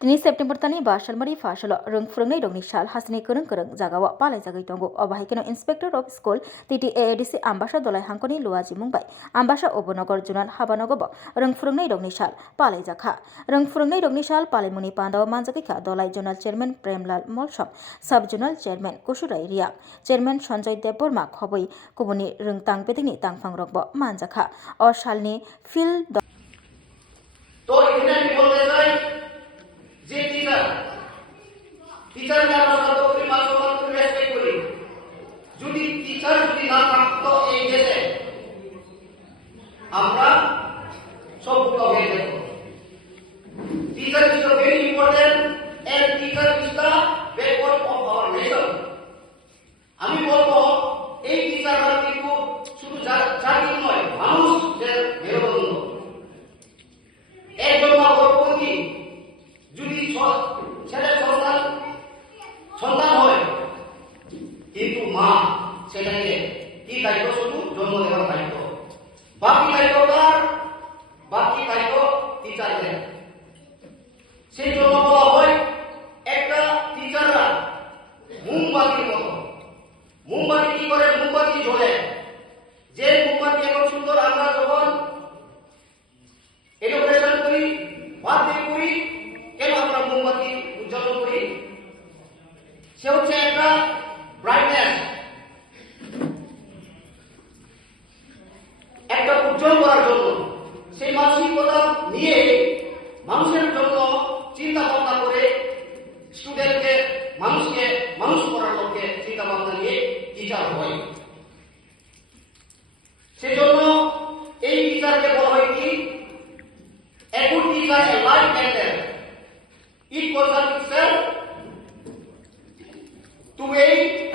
Tini September tani ba Shalmari Fashalo Rung Frungai Dongni Shal Hasni Kurung Kurung Jagawa Palai Jagai Tongo Obahikeno Inspector of School TTAADC Ambasha Dolai Hankoni Luaji Mumbai Ambasha Obonogor Junan Habanogobo Rung Frungai Dongni Shal Palai Jakha Rung Frungai Dongni Shal Palai Muni Pandawa Manjakika Dolai Zonal Chairman Premlal Molshom Sub Zonal Chairman Kushurai Ria Chairman Sanjay Deborma Khoboi Kubuni Rung Tang Petini Tangfang Rogbo Manjakha or Shalni Phil तो इतने भी बोलते हैं যে teacher আমরা তো ওই মানবতাকে respect করি যদি টিচার যদি না থাকতো এই দেশে আমরা সব হয়ে যেত teacher is very important and teacher is the backbone of our nation আমি বলবো এই টিচাররা কিন্তু শুধু জাতি নয় মানুষের মেরুদণ্ড একজন মা গর্ভবতী যদি ছেলে সন্তান হয় কিন্তু মা ছেলেকে কি দায়িত্ব শুধু জন্ম দেওয়ার দায়িত্ব বাকি দায়িত্ব টিচারদের সেই জন্য বলা হয় একটা টিচাররা মোমবাতির মতো মোমবাতি কি করে মোমবাতি জ্বলে যে মোমবাতি এত সুন্দর আমরা যখন এডুকেশন করি বার্থডে করি কেন আমরা মোমবাতি উজ্জ্বল করি সে হচ্ছে একটা ব্রাইটনেস একটা উজ্জ্বল করার জন্য সেই মানসিকতা নিয়ে মানুষের জন্য চিন্তা ভাবনা করে স্টুডেন্টকে মানুষ করার লক্ষ্যে চিন্তা ভাবনা নিয়ে টিচার হয় সেজন্য এই টিচারকে বলা হয় কি A good teacher, a life mentor. It concerns itself to aid